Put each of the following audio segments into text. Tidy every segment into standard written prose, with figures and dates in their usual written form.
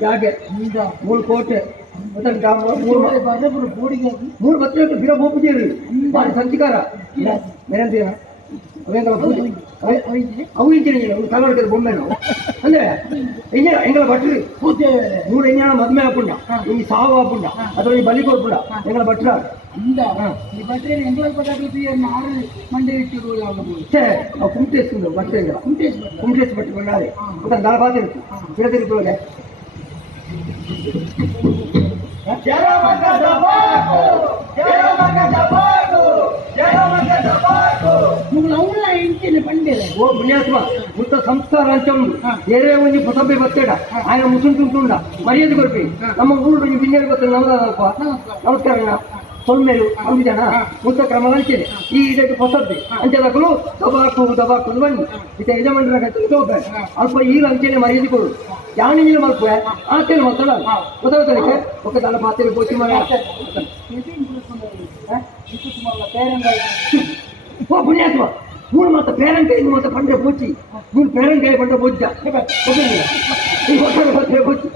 ಜಾಗೆ ಮೂರು ಕೋಟೆ ಮೂರು ಬತ್ತೆ ಬಿರ ಹೋಗ್ಬಿದ್ದೀರಿ ಬಾರಿ ಸಂಚಿಕಾರ ಮೇರಂತೀರ ಅವೇಂಗಲ ಪೂಜೆ ಅವು ಇಂಚಿನ ಕನ್ನಡದ ಬೊಮ್ಮೆ ನಾವು ಅಂದ್ರೆ ಎಂಗಲ ಭಟ್ರಿ ಪೂಜೆ ಮೂರು ಎಂಜಾಣ ಮದ್ಮೆ ಹಾಪುಂಡ ಈ ಸಾವು ಹಾಪುಂಡ ಅಥವಾ ಈ ಬಲಿ ಕೊಡ್ಪುಂಡ ಎಂಗಲ ಭಟ್ರ ಮಂಡೆ ಇಟ್ಟು ಕುಂಟೇಶ್ ಬಟ್ಟೆ ಕುಂಟೇಶ್ ಬಟ್ಟೆ ಬಂಡಾರೆ ದಾಳ ಬಾಧೆ ಇತ್ತು ಬಿಡದಿರುತ್ತೋಲೆ ಓ ಪುಣ್ಯಾತ್ಮ ಮುತ್ತ ಸಂಸ್ಕಾರ ಅಂತ ಉಂಟು ಬೇರೆ ಒಂಜಿ ಹೊಸಬ್ಬೆ ಬತ್ತೇಡ ఆయన ಮುಸುಂಟುಂಟುಂಡ ಮರ್ಯಾದೆ ಕೊಡ್ಪಿ ನಮ್ಮ ಊರು ಬಿನ್ನೇರು ಗೊತ್ತಿಲ್ಲ ನಮ್ಮದಪ್ಪ ನಮಸ್ಕಾರ ಸೊಲ್ಮೇಲು ಒಂದು ಜನ ಮುತ್ತ ಕ್ರಮ ಅಂಚೇನೆ ಈ ಇದಕ್ಕೆ ಹೊಸಬ್ಬೆ ಅಂಚೆದಕ್ಕೂ ದಬಾಕು ಬನ್ನಿ ಇತ್ತೆ ಯಜಮಾನರ ಹೋಗ್ಬೇಕು ಅಲ್ಪ ಈಗ ಅಂಚೆನೆ ಮರ್ಯಾದೆ ಕೊಡು ಯಾವನಿಂದ ಮಲ್ಪುವೆ ಆತೇನು ಮಕ್ಕಳ ಗೊತ್ತಾಗ್ತದಕ್ಕೆ ಒಕ್ಕ ತಲೆ ಪಾತ್ರೆ ಪೋಚಿ ಮಾಡಿ ಓ ಪುಣ್ಯಾತ್ಮ ಮೂರು ಮಾತ್ರ ಪೇರಂಕಾಯಿ ಇನ್ನು ಮಾತ್ರ ಪಂಡ್ರೆ ಪೋಚಿ ಮೂರು ಪೇರಂಕಾಯಿ ಪಂಡ್ರೆ ಬೊಜ್ಜ ಪೋಚಿ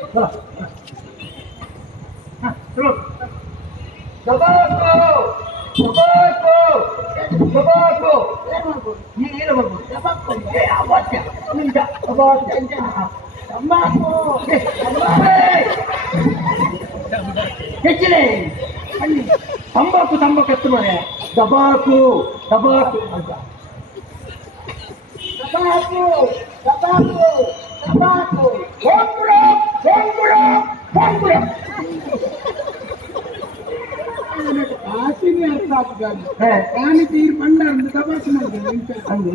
ಹೆಚ್ಚಿದೆ ತಂಬಾಕು ಎತ್ತು ಮನೆ ದಬಾಕು ಅಂತ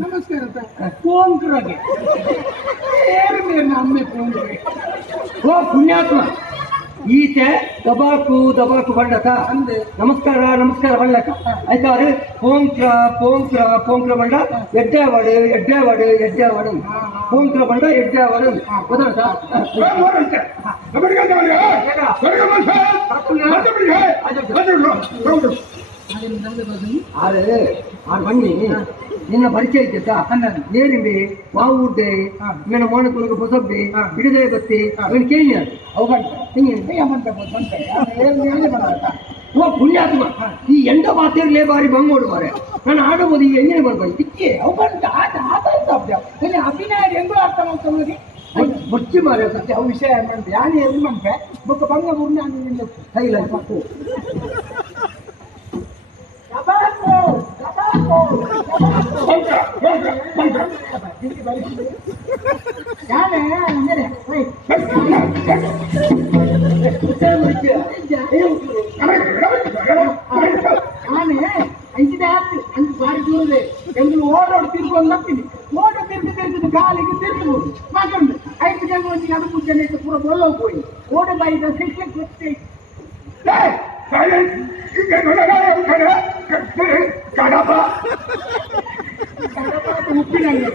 ನಮಸ್ಕಾರ ಪೋಂಕ್ರಗೆ ಅಮ್ಮೆ ಪೋಂಕ್ರೆ ಓ ಪುಣ್ಯಾತ್ಮ ಈಚೆ ದಬಾಕು ಬಂಡತ ಅಂದೆ ನಮಸ್ಕಾರ ಬಂಡಕ ಆಯ್ತಾ ಅದು ಪೋಂಕ್ರ ಬಂಡ ಎಡ್ಡೆವಾಡು ಪೋಂಕ್ರ ಬಂಡ ಎಡ್ಡೆವಾಡು ಗೊತ್ತಾಯ್ತಾ ಬನ್ನಿ ನಿನ್ನ ಪರಿಚಯ ಇದ್ದಾ ಏನಿಂಬೆ ಮಾವುಡ್ಡೆ ನಿನ್ನ ಮೋಣಕುಲಗ ಹೊಸಬ್ಬೆ ಹಿಡಿದೇ ಬತ್ತಿ ಅವನು ಕೇಳಿ ಓ ಪುಣ್ಯಾತ್ಮ ಈ ಎಂಡ ಮಾತಿರ್ಲೇ ಬಾರಿ ಬಂಗೋಡು ಮಾರೆ ನಾನು ಆಡಬಹುದು ಈ ಎಂಜಿನ ಬರ್ಬೋದು ಇಕ್ಕೆ ಅವು ಬಂತ ಆಟ ಅಭಿನಯ ಹೆಂಗೂ ಅರ್ಥ ಮಾಡ್ಕೊಂಡು ಬಚ್ಚಿ ಮಾರೆ ಸತ್ಯ ಅವು ವಿಷಯ ಮಾಡ್ದೆ ಯಾನು ಎಲ್ಲಿ ಮಾಡ್ತೆ ಬೊಕ್ಕ ಬಂಗ ಊರ್ನ ನಾನು ಕೈಲ ಪಕ್ಕು ಓಡೋಡು ತಿರ್ಕೊಂಡು ಹೋಗ್ತೀನಿ ಓಡೋ ತಿರ್ಗಿ ಕಾಲಿಗೆ ತಿರ್ಗಬಹುದು ಮಗಂಡು 5 ಜನ ಒಂದು 4 ಜನ ಇತ್ತು ಪೂರ ಒಳ್ಳೋಗ್ಬೋಯಿ ಓಡ ಬಾಯಿದ ಶಿಕ್ಷೆ ಗೊತ್ತೇ ಉಪ್ಪಿನಲ್ಲಿ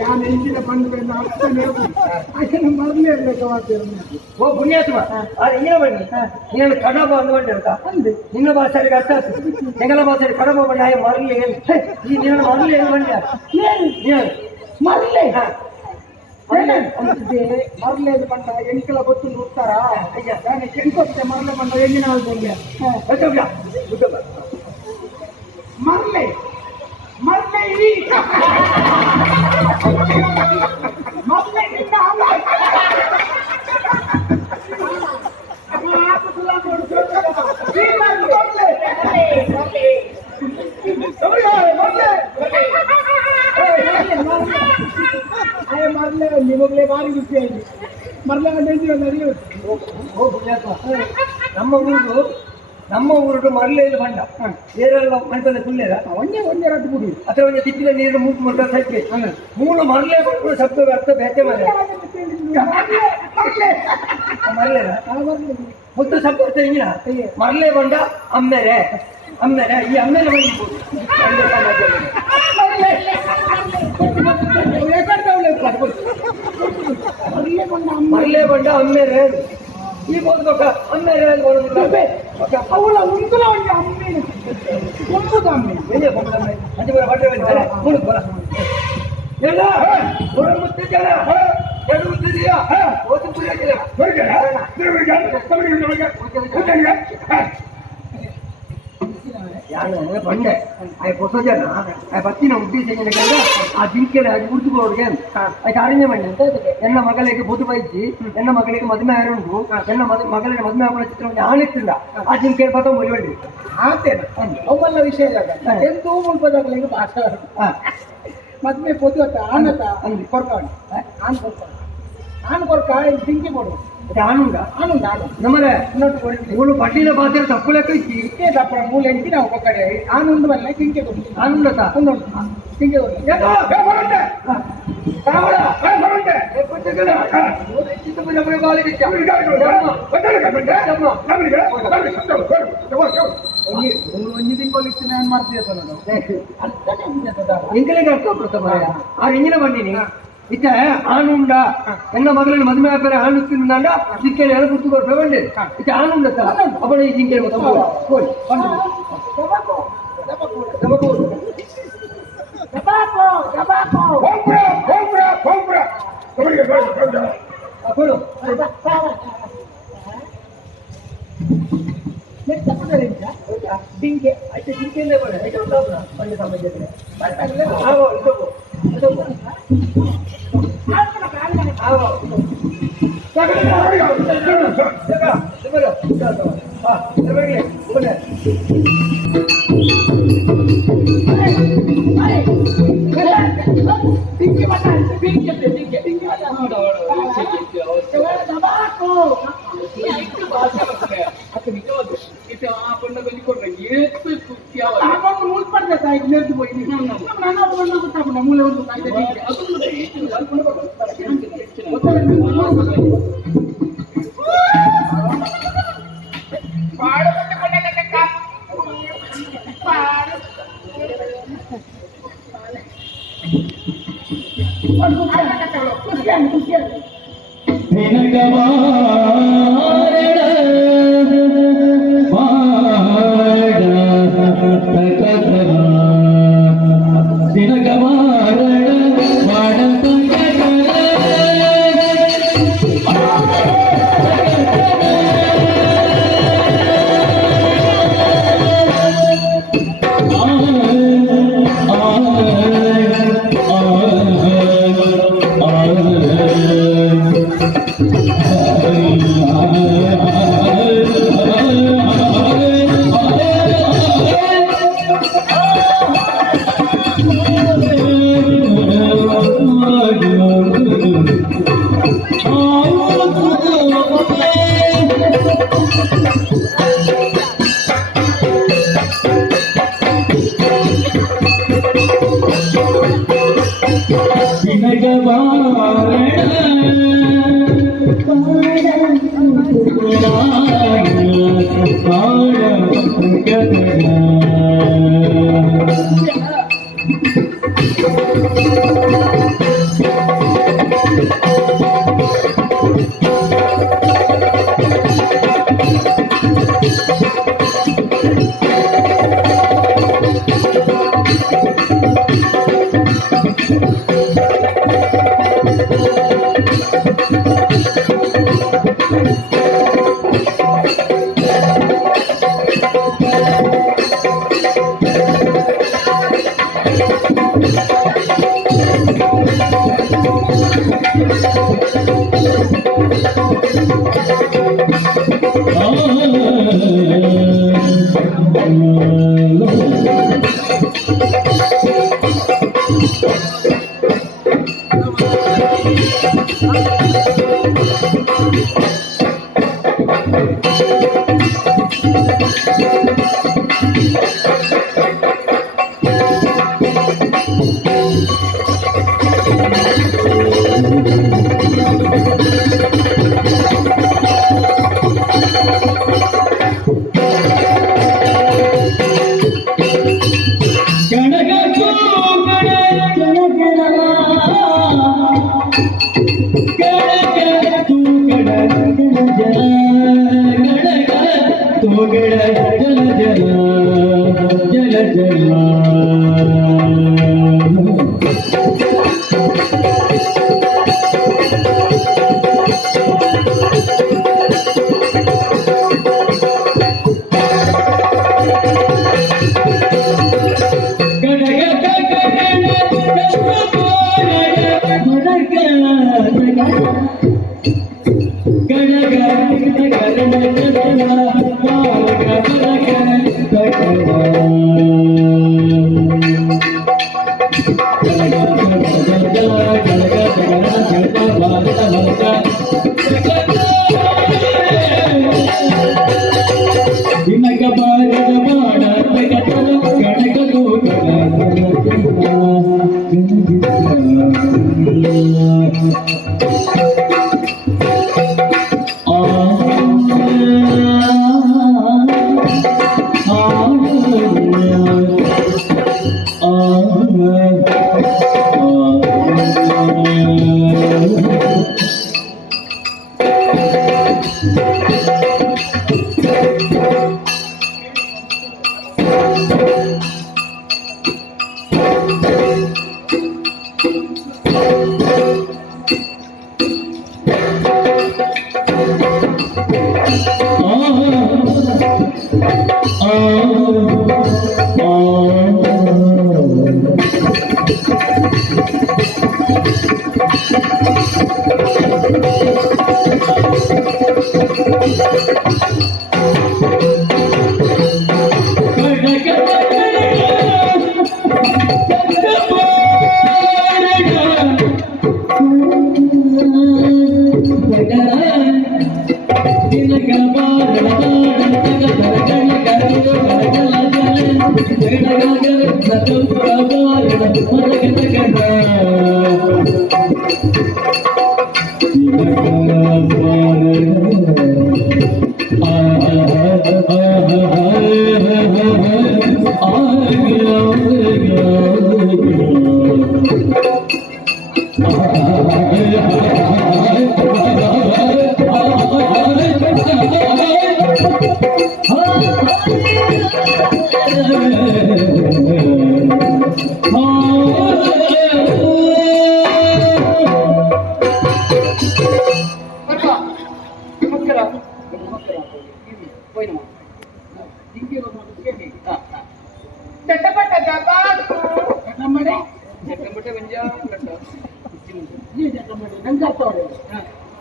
ಯಾನು ಇಂಚಿನ ಬಂದು ಅಪ್ಪನೇ ಅದನ್ನು ಮೊದಲೇ ಇರಬೇಕು. ಓ ಪುಣ್ಯಾತ್ಮ ಏನು ಬನ್ನಿ ನೀನು ಕಡಬ ಅಂದು ಬಂದಿರ್ತ ಅಂದು ನಿನ್ನ ಭಾಷೆಗೆ ಅರ್ಥ ಆಗ್ತದೆ ಎಂಗಲ ಭಾಷೆಗೆ ಕಡಬ ಬಂಡ ಮರಲಿ ಈ ನಿನ್ನ ಮರಲಿ ಏನು ಬಂದ ಮರಲೆ ಮರಲೇದು ಬಂಡ ಎಂಕಲ ಗೊತ್ತು ನೋಡ್ತಾರ ಕೆಂಕೊತ್ತೆ ಮರಲೆ ಬಂಡ ಎಂಜಿನ ಮರಲೆ ಮರಲೆ ಮರಲೆ ನಿಮಗ್ಲೇ ಭಾರಿ ಖುಷಿಯಾಗಿ ಮರಲೆ ನಮ್ಮ ಊರು ಮರಳೆಯಲ್ಲಿ ಬಂಡ ಬೇರೆಲ್ಲ ಮಂಟದ ಸುಳ್ಳೆದ ಒಂದೇ ರಟ್ಟು ಬಿಡಿ ಅಥವಾ ಒಂದು ತಿಪ್ಪಿದ ನೀರು ಮೂಕು ಮಟ್ಟ ಸಕ್ಕೆ ಮೂಲ ಮರಳೆ ಬಂದು ಶಬ್ದ ಅರ್ಥ ಬೇಟೆ ಮರಳೆದ ಮುದ್ದು ಶಬ್ದ ಅರ್ಥ ಹಿಂಗಿನ ಮರಳೆ ಬಂಡ ಅಮ್ಮೆರೆ ಈ ಅಮ್ಮೆರೆ ಮರಲೆ ಬಂಡ ಅಮ್ಮೆರೆ ಈ ಬೋಧಕ ಅಮ್ಮೆ ಅವಳ ಉಂಗುಲ ಒಂದು ಅಮ್ಮೇನ ಒಂಬುದು ಅಮ್ಮೆ ಅಂಚೆ ಬರ ಬಟ್ಟೆ ಬರ ಎಲ್ಲ ಮುತ್ತೆ ಜನ ಎರಡು ಮುತ್ತಿದೆಯಾ ಓದು ಪುರಿಯಾಗಿಲ್ಲ ಬಂಡೆ ಆಯ್ ಹೊಸ ಜನ ಆಯ್ ಬತ್ತಿನ ಉದ್ದೇಶ ಆ ಜಿಂಕೆ ಅದು ಗುರುತುಕೊಳ್ಳೋರಿಗೆ ಆಯ್ತು ಅರಣ್ಯ ಬಂಡೆ ಅಂತ ಎನ್ನ ಮಗಳಿಗೆ ಬುದು ಬೈಜಿ ಎನ್ನ ಮಗಳಿಗೆ ಮದುವೆ ಆರುಂಟು ಎನ್ನ ಮಗಳಿಗೆ ಮದುವೆ ಆಗುವ ಚಿತ್ರವನ್ನು ಆಣಿತ್ತಿಲ್ಲ ಆ ಜಿಂಕೆ ಪಥ ಮುರಿಬಂಡಿ ಆತೇನ ಅವಲ್ಲ ವಿಷಯ ಎಂತೂ ಮುಲ್ಪದಾಗಲಿಗೆ ಭಾಷೆ ಮದ್ವೆ ಪೊದ್ದುವತ್ತ ಆನತ ಕೊರ್ಕಾಡಿ ಆನ್ ಕೊರ್ಕ ಜಿಂಕೆ ಕೊಡು ಆನುಂಡ ನಮ್ಮರೆ ಇವಳು ಪಟ್ಟಿನ ಪಾತ್ರ ತಪ್ಪು ಲೆಕ್ಕ ಇಚ್ಚಿ ತಪ್ಪು ಮೂಲ ಎಂಟಿ ನಾವು ಕೊಕ್ಕಡೆ ಆನುಂಡು ಬಲ್ಲ ಜಿಂಕೆ ಕೊಡು ಆನುಂಡ ಜಿಂಕೆ ಕೊಡು ಒಂಜಿ ತಿಂಗಳು ನಾನು ಮಾಡ್ತೀಯ ಎಂಕಲಿಗೆ ಅರ್ಥ ಆ ಎಂಜಿನ ಬಂದಿನಿ ಇತ್ತ ಆನುಂಡ ಎನ್ನ ಮಗಳಲ್ಲಿ ಮದುವೆ ಆಪರೆ ಆನು ತಿಂದ ಚಿಕ್ಕೇಳಿ ಎಲ್ಲ ಗುರ್ತು ಕೊಟ್ಟು ಬಂಡೆ ಇತ್ತ ಆನುಂಡ ಅವಳ ಈ ಜಿಂಕೆ ಜಿಂಕೆ ಆಯ್ತು ಜಿಂಕೆಯಲ್ಲೇ ಬರ ಬಂಡೆ ಸಮಾಜ ಮುಗಳ ಜಲ ಜಲ ಜಲ ಜಲ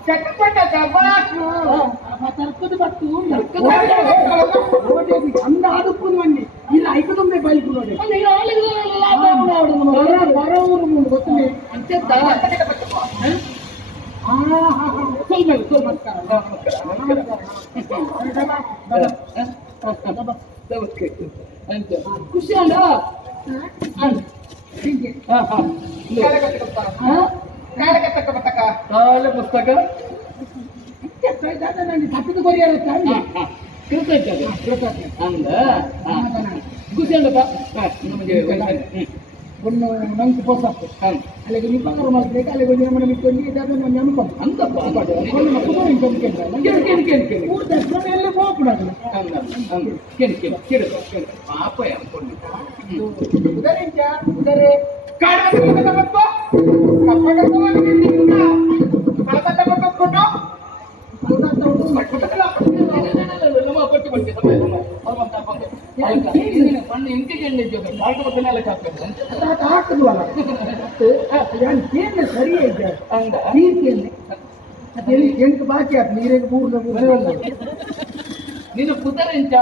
ಚಟಪಟ ದಬಾಕು ತರ್ಕದ ಬತ್ತು ಅಂದ ಆದುಪ್ಪು ಬನ್ನಿ ಇಲ್ಲ ಐಕದೊಮ್ಮೆ ಬೈಕು ನೋಡಿ ಬರೋರು ಮುಂದೆ ಗೊತ್ತಿಲ್ಲ ಅಂತ ಖುಷಿ ಅಲ್ಲ ನಾಳೆ ಪುಸ್ತಕ ತಪ್ಪಿದ ಕೊರಿಯರ್ ಅಂದ ಖುಷಿ ಅಲ್ಲಪ್ಪ ನಮಗೆ ಒಂದು ನಂಗೆ ಪೋಸಾಕು ಅಲ್ಲಿಗೆ ನಿಪ್ಪಂಗಾರು ಮಾಡ್ಬೇಕು ಅಲ್ಲಿಗೆ ಒಂದು ಮನೆ ಮಿಟ್ಕೊಂಡು ಇದಾದ ನನ್ನ ಅನ್ಕೊಂಡು ಅಂತಪ್ಪ ಒಂದು ಮಕ್ಕಳು ಮೂರು ದರ್ಶನ ಎಲ್ಲ ಹೋಗ್ಬಿಡೋದು ಪಾಪ ಅನ್ಕೊಂಡು ಉದರೇ ಉದರೇ ಸರಿ ಐತೆ ಎಂಟು ಬಾಕಿ ಆಯ್ತು ನೀರಿಗೆ ಮೂರು ನೀನು ಕುದರೆಂಚ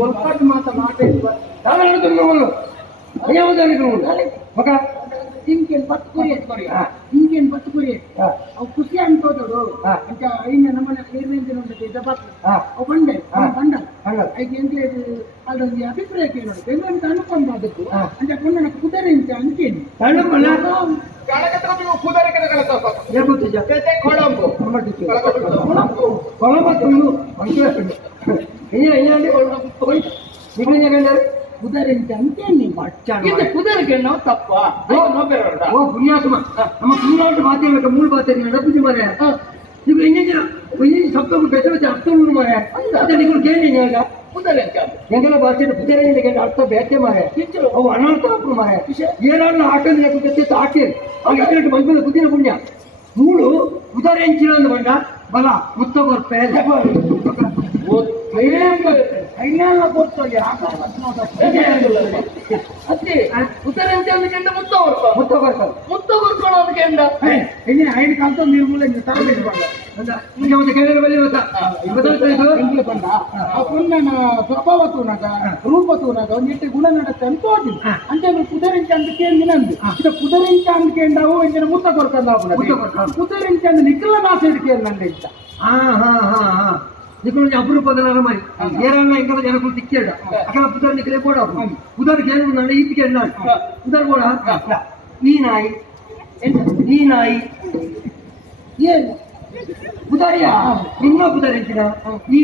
ಒಳ್ಪಾటు ಮಾತಾಡಿ ಮಗ ఇంకేం పట్టుకోరి ఇంకేం పట్టుకోరి ఖుషి అనుకోతాడు అంటే అయిన నమ్మన నిర్ణయించిన ఉండదు ఒక బండే బండ అయితే ఏం లేదు వాళ్ళది అభిప్రాయం ఏమంటే అనుకోండి ಅದಕ್ಕೂ అంటే కొండ నాకు కుదరించా అనుకేని ಕುದುರೆಂಚ ಅಂತೇನಿ ಇದು ಕುದುರೆಗೆ ನಾವು ತಪ್ಪ ಓ ಪುಣ್ಯಾತ್ಮ ನಮ್ಮ ತುಳುನಾಡು ಮಾತಾಡ್ಬೇಕು ಮೂಲ ಮಾತಾಡಿ ನಡಪುಜಿ ಮಾರ್ರೆ ನೀವು ಎಂಜಿನ ಸಪ್ತ ಬೆಚ್ಚ ಬೆಚ್ಚ ಅರ್ಥ ಉಂಟು ಮಾರ್ರೆ ಅದೇ ನೀವು ಕೇಳಿ ಈಗ ಕುದುರೆ ಎಂಗೆಲ್ಲ ಭಾಷೆ ಪುಜಾರಿ ಅರ್ಥ ಬೇಕೆ ಮಾರೆ ಅವು ಅನರ್ಥ ಹಾಕು ಮಾರೆ ಏನಾದ್ರು ಆಟೋದು ಯಾಕೆ ಆಕೆ ಆಗ ಇಟ್ಟು ಮಲ್ಪದ ಕುದಿನ ಪುಣ್ಯ ಮೂಳು ಉದಾರೆ ಹೆಂಚಿನ ಅಂದ ಬಂಡ ಬಲ ಮುತ್ತ ಬರ್ಪೆ ಕೈನೆಲ್ಲ ಕೊಟ್ಟು ಅದೇ ಕುದುರೆ ಅಂತ ಅಂದ್ಕೊಂಡ ಮುತ್ತ ಬರ್ಪ ಮುತ್ತ ಬರ್ತಾರೆ ಮುತ್ತ ಬರ್ಕೊಳ್ಳೋ ಅಂದ್ಕೊಂಡ ಐದು ಕಾಲ ನಿರ್ಮೂಲ ತರಬೇಡಿ ಈಗ ಒಂದು ಕೇಳಿದ್ರೆ ಬಲ್ಲಿ ಎಂಗ್ಲು ಬಂದ ಆ ಪುಣ್ಯನ ಸ್ವಭಾವ ತೂನಗ ರೂಪ ತೂನಗ ಒಂದಿಟ್ಟು ಗುಣ ನಡತ್ತೆ ಅಂತ ಹೋಗಿ ಅಂತ ಕುದುರೆಂಚ ಅಂತ ಕೇಳಿನಂದು ಇದು ಕುದುರೆಂಚ ಅಂತ ಕೇಂಡವು ಇಂಚಿನ ಮುತ್ತ ಕೊಡ್ಕೊಂಡ ಕುದುರೆಂಚ ಅಂದ್ರೆ ನಿಖಿಲ ನಾಶ ಹಿಡ್ಕೇಂದಂಡೆ ಇಷ್ಟ ಹಾ ಹಾ ಹಾ ಹಾ ನಿಖಿಲ ಅಪರೂಪದ ಮರಿ ಏರನ್ನ ಇಂಕಲ ಜನಗಳು ತಿಕ್ಕೇಡ ಅಕಲ ಪುದರ್ ನಿಖಲೆ ಕೂಡ ಪುದರ್ ಕೇಳು ನಾನು ಈತಿಗೆ ಪುದರ್ ಕೂಡ ಈ ನಾಯಿ ಈ ನಾಯಿ ಏನು ಪುದಾರಿಯ ನಿನ್ನ ಪುದಾರಿಂಚಿನ ಈ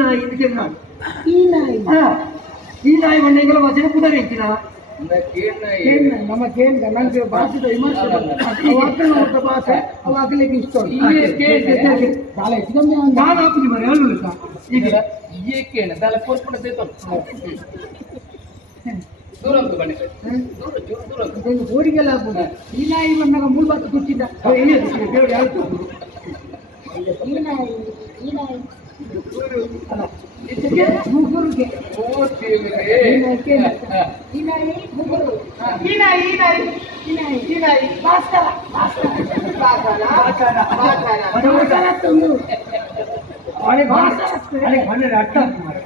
ನಾಯಿ ಇದಕ್ಕೆ ನಾನು ಈ ನಾಯಿ ಈ ನಾಯಿ ಬಂಡೆಂಗೆಲ್ಲ ವಚನ ಪುದಾರಿಂಚಿನ ನಮ್ಮ ಕೇಂದ್ರ ನನಗೆ ಭಾಷೆದ ವಿಮರ್ಶೆ ಭಾಷೆ ಅವಾಗಲಿಕ್ಕೆ ಇಷ್ಟ ನಾನು ಹಾಕುದು ಮರಿ ಅಲ್ಲೂ ಈಗ ಏಕೇನ ದಲ ಕೋರ್ಪುಣ ದೂರ ಬನ್ನಿ ದೂರ ಊರಿಗೆಲ್ಲ ಈ ನಾಯಿ ಬಂದಾಗ ಮೂಲ ಭಾಷೆ ತುಚ್ಚಿದ್ದ ಈ ನಾಯಿ ಮುಗುರುಗೆ ಭಾಸ್ಕರ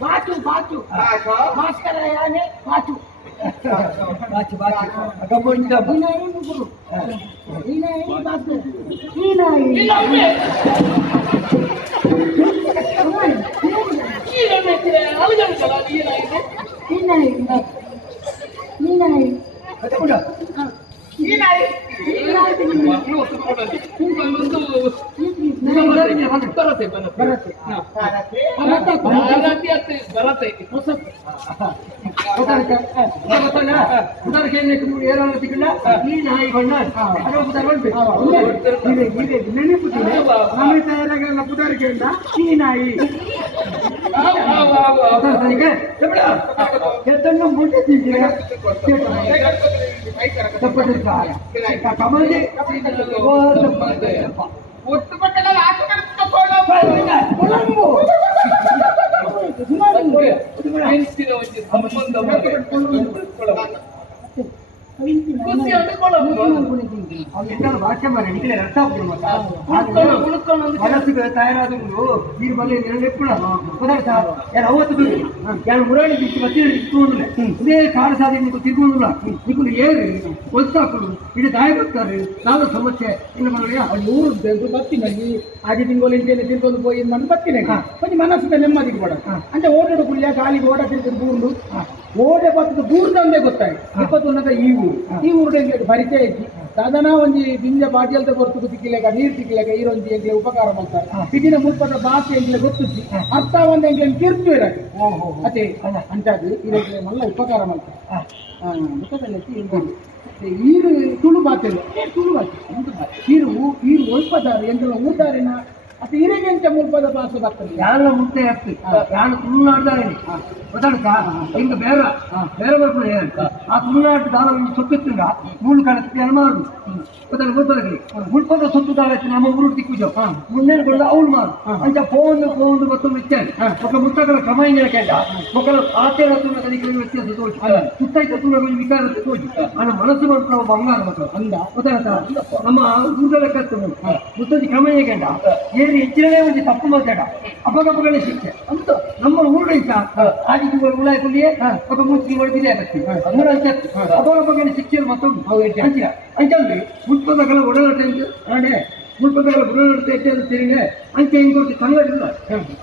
ಬಾಚು ಬಾಚು ಭಾಸ್ಕರ ಯಾನೆ ಬಾಚು ಈ ನಾಯಿ ಮುಗುರು ಈ ನಾಯಿ ಬಾಚು ಈ ನಾಯಿ ಈ ನಾಯಿ ಬಣ್ಣ ತಯಾರಾಗಲ್ಲ ಪುಟಾರಿಕೆಯಿಂದ ಈ ನಾಯಿ ಒಟ್ಟು ಪಟ್ಟಣದಲ್ಲಿ ಭಾಷೆ ಮಾಡಿ ರಥ ಮನಸ್ಸಿಗೆ ತಯಾರಾದವರು ಈ ಬಲ್ಲಿ ಎಪ್ಪುಡ ಅವತ್ತು ಯಾರು ಮುರಾಣಿ ಬಿಟ್ಟು ಮತ್ತೆ ಇಟ್ಕೊಂಡಿಲ್ಲ ಇದೇ ಕಾಲ ಸಾಧಿ ನೀವು ತಿರ್ಕೊಂಡಿಲ್ಲ ನೀವು ಏರಿ ಒತ್ತಾಕರು ಇದು ದಾಯ ಬರ್ತಾರೆ ನಾನು ಸಮಸ್ಯೆ ಇನ್ನು ಬರೋಣ ಊರು ಬತ್ತಿನಲ್ಲಿ ಆದಿ ತಿಂಗಳು ಇಂಟೇನೆ ತಿರ್ಕೊಂಡು ಹೋಗಿ ನಾನು ಬತ್ತಿನ ಕೊಂಚ ಮನಸ್ಸಿಗೆ ನೆಮ್ಮದಿ ಕೂಡ ಅಂತ ಓಡಾಡು ಕುಳಿಯ ಗಾಳಿಗೆ ಓಡ ತಿರ್ಕೊಂಡು ಬೂರ್ದು ಓಡೆ ಬತ್ತದ ಬೂರ್ದಂದೇ ಗೊತ್ತಾಯ್ತು ಇಪ್ಪತ್ತೊಂದದ ಈ ಊರು ಪರಿಚಯ ಇತ್ತು ಸಾಧನ ಒಂಜಿ ದಿಂಜ ಬಾಟಿಯಲ್ದ ಗೊತ್ತು ತಿಕ್ಕಿಲೆಗ ನೀರು ತಿಕ್ಕಿಲೆಗ ಈರೊಂಜಿ ಎಂಗೆ ಉಪಕಾರ ಮಾಡ್ತಾರೆ ಇದನ್ನ ಮುಪ್ಪದ ಭಾಷೆ ಎಂಗ್ಲೆ ಗೊತ್ತಿದ್ದಿ ಅರ್ಥ ಒಂದು ಎಂಗ್ಲೆ ತೀರ್ತು ಇರಕ್ಕೆ ಅದೇ ಅಂಟದು ಇದಕ್ಕೆ ಮಲ್ಲ ಉಪಕಾರ ಮಾಡ್ತಾರೆ ಈರು ತುಳು ಭಾಷೆ ತುಳು ಭಾಷೆ ಈರು ಒಲ್ಪದಾರು ಎಂಗೆಲ್ಲ ಊದಾರಿನ ಅದು ಇರೆಗೆಂಚ ಮುಲ್ಪದ ಭಾಷೆ ಬರ್ತದೆ ಯಾರ ಮುಟ್ಟೆ ಆಗ್ತದೆ ಯಾರು ತುಳುನಾಡ್ದಾರೆ ಗೊತ್ತಾಗುತ್ತಾ ಹಿಂಗ ಬೇರೆ ಬರ್ಬೋದು ಆ ತುಳುನಾಡು ದಾನ ಸೊತ್ತುಂಡ ಮೂಳು ಕಾಲಕ್ಕೆ ಮಾರು ಗೊತ್ತಾಗ ಗೊತ್ತಾಗಲಿ ಮುಲ್ಪದ ಸೊತ್ತು ದಾಳಕ್ಕೆ ನಮ್ಮ ಊರು ತಿಕ್ಕುಜ ಮುಂದೇನು ಕೊಡೋದು ಅವಳು ಮಾರು ಅಂತ ಫೋನ್ ಮತ್ತೊಂದು ಇಚ್ಛೆ ఒక ಮುತ್ತಗಳ ಕ್ರಮ ಕೇಳ ఒకಳ ಆತೇರ ಕಲಿಕೆ ವ್ಯತ್ಯಾಸ ತೋಚು ಸುತ್ತಾಯ್ತ ತುಳ ವಿಕಾರತೆ ತೋಚು ಅನ್ನ ಮನಸ್ಸು ಮಾಡ್ಕೊಳ್ಳೋ ಬಂಗಾರ ಮಕ್ಕಳು ಅಂದ ಗೊತ್ತಾಗತ್ತಾ ನಮ್ಮ ಊರ ಲೆಕ್ಕ ಮುತ್ತದ ಕ್ರಮ ಕೇಳ ಹೆಚ್ಚಿನ ಒಂದು ತಪ್ಪು ಮಾತಾಡ ಅಪಗಪಗಳ ಶಿಕ್ಷೆ ಅಂತ ನಮ್ಮ ಊರು ಇಷ್ಟ ಆದಿ ತಿಂಗಳು ಉಳಾಯ್ಕೊಳ್ಳಿಯೇ ఒక 3 ತಿಂಗಳು ಬಿಲೆ ಆಗತ್ತೆ ಅಪಗಪಗಳ ಶಿಕ್ಷೆ ಮತ್ತೊಂದು ಅಂತಂದ್ರೆ ಮುಲ್ಪದಗಳ ಒಡನಾಟ ಅಂದ್ರೆ ಮುಲ್ಪದಗಳ ಒಡನಾಟ ತಿರುಗಿ ಅಂಚೆ ಹಿಂಗೆ ಕನ್ನಡಿಲ್ಲ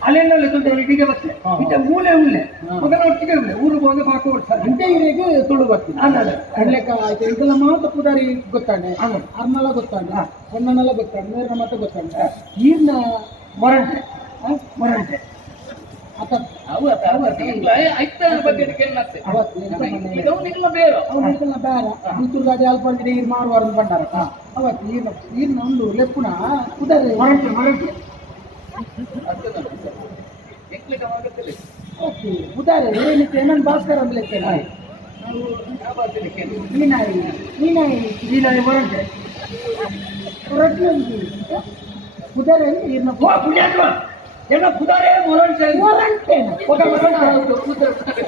ಅಲ್ಲೆಲ್ಲ ತೊಂದರೆ ಇಡಿಗೆ ಬರ್ತದೆ ಇಂಥ ಮೂಲೆ ಉಳ್ಳೆ ಮಗನ ಒಟ್ಟಿಗೆ ಉಳ್ಳೆ ಊರು ಹೋಗಿ ಪಾಕ ಓಡ್ತಾರೆ ಇಂಥ ಇರೆಗೆ ತುಳು ಬರ್ತೀನಿ ಅಡ್ಲೆಕ್ಕ ಆಯ್ತು ಇದೆಲ್ಲ ಮಾತ್ರ ಪುದಾರಿ ಗೊತ್ತಾನೆ ಅರ್ನೆಲ್ಲ ಗೊತ್ತಾನೆ ಹೊಣ್ಣನೆಲ್ಲ ಗೊತ್ತಾನೆ ನೇರನ ಮತ್ತೆ ಗೊತ್ತಾನೆ ಈರ್ನ ಮೊರಂಟೆ ಮೊರಂಟೆ आता ಅವು ಐತ ಬಗ್ಗೆ ಕೆನ್ನತ್ತೆ ಅವತ್ತು ಎಂತ ಮನೆ ಈಗ ನಿನ್ನ ಬೇರೆ ಅವನಿಗೆಲ್ಲ ಬೇಡ ಪುತ್ತೂರು ಗಾಡಿ ಅಲ್ಪ ನೀರು ಮಾಡುವಾರ ಬಂದಾರ ಅವತ್ತು ನೀರಿನ ಒಂದು ಲೆಪ್ಪುಣ ಕುದರೆ ಮರಟೆ ಮರಟೆ ಎಕ್ಲಿಕ ಆಗತ್ತಿಲ್ಲ ಓಕೆ ಕುದರೆ ಏನಕ್ಕೆ ಏನನ್ನು ಭಾಸ್ಕರ್ ಅಂತ ಲೆಕ್ಕ ಯಾವ ಬಾತಿಲಿ ಕೇಳಿ ನೀನಾಯಿ ನೀನಾಗಿ ಮರಟೆ ರೊಟ್ಟಿ ಕುದರೆ ನೀರಿನ ಓ ಪುಣ್ಯಾತ್ಮ ಎಲ್ಲ ಕುದಾರೆ ಮೊರಟೆ ಹೋರಂಟೇನ ಒಬ್ಬ ಮರಟೆ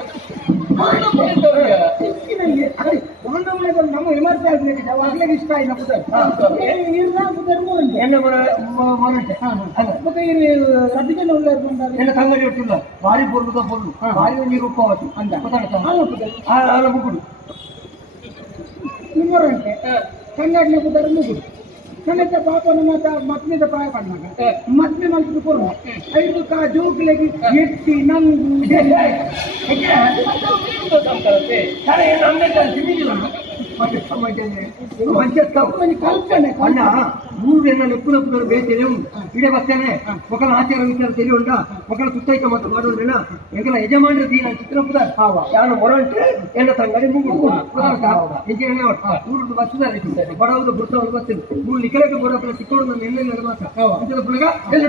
ಹೌದು ನಮ್ಮ ವಿಮರ್ಶೆ ಆಗ್ಲಿಕ್ಕೆ ಆಗ್ಲಿಕ್ಕೆ ಇಷ್ಟ ಇಲ್ಲ ಕುದರೆ ನೀರಿನ ಕುದರೆ ಮೂರಂಟೆ ಎಲ್ಲ ಮರಟೆ ಮತ್ತೆ ರಬ್ಬಿಗೆ ಒಳ್ಳೆ ಬಂದಾಗ ಎಲ್ಲ ತಂಗಡಿ ಒಟ್ಟಿಲ್ಲ ಭಾರಿ ಪೊರ್ಲುದ ಪೊರ್ಲು ಭಾರಿ ನೀರು ಉಪ್ಪವತಿ ಅಂದ ಗೊತ್ತಾಗ್ತಾ ಹಾಲು ಕುದರೆ ಆಲ ಮುಗುಡು ಮೂರಂಟೆ ಕನ್ನಡನ ಕುದರೆ ಮುಗುಡು ಸಮೇತ ಪಾಪನ ಮಾತ ಮತ್ಮಿದ ಪ್ರಾಯ ಪಡ್ನಾಗ ಮತ್ಮೆ ಮಲ್ಪದು ಕೊರ್ಮ ಐದು ಕಾ ಜೋಕ್ಲೆಗಿ ಎಟ್ಟಿ ನಂಗು ಕಲ್ಪನೆ ಅಣ್ಣ ಮೂರು ಎನ್ನ ಲೆಪ್ಪುಲ ಪುದರ್ ಬೇತೇನೆ ಇಡೆ ಬರ್ತೇನೆ ಮಕ್ಕಳ ಆಚಾರ ವಿಚಾರ ತೆರಿ ಉಂಡ ಮಕ್ಕಳ ಸುತ್ತೈಕ ಮತ್ತು ಮಾಡೋದಿಲ್ಲ ಎಂಕಲ ಯಜಮಾನ್ರ ದೀನ ಚಿತ್ರ ಪುದರ್ ಯಾರು ಮೊರಲ್ಟ್ರೆ ಎಲ್ಲ ತಂಗಡಿ ಮುಗು ಎಂಜಿನೇ ಊರು ಬರ್ತದೆ ಬಡವುದು ಬುರ್ತವರು ಬರ್ತೀನಿ ಮೂರು ನಿಖರಕ್ಕೆ ಬರೋದ್ರ ಚಿಕ್ಕವರು ನನ್ನ ಎಲ್ಲೆಲ್ಲ ಮಾತ್ರ ಪುಳಗ ಎಲ್ಲ